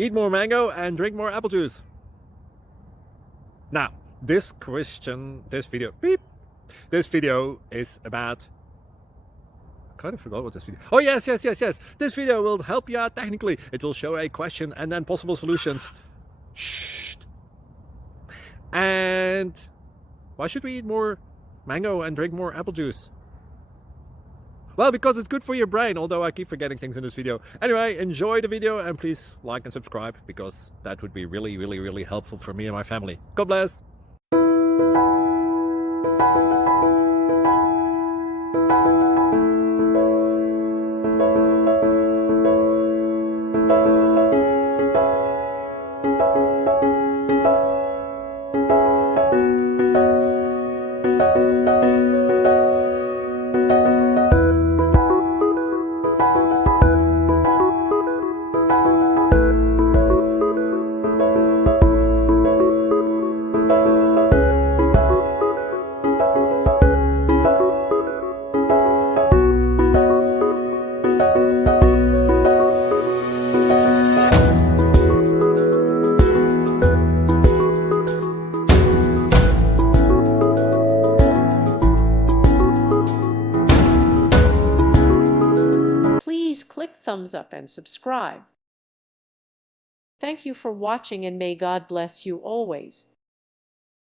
Eat more mango and drink more apple juice. Now, this video is about, I kind of forgot what this video. Oh, yes. This video will help you out technically. It will show a question and then possible solutions. Shh. And why should we eat more mango and drink more apple juice? Well, because it's good for your brain, although I keep forgetting things in this video. Anyway, enjoy the video and please like and subscribe, because that would be really helpful for me and my family. God bless! Please click thumbs up and subscribe. Thank you for watching, and may God bless you always.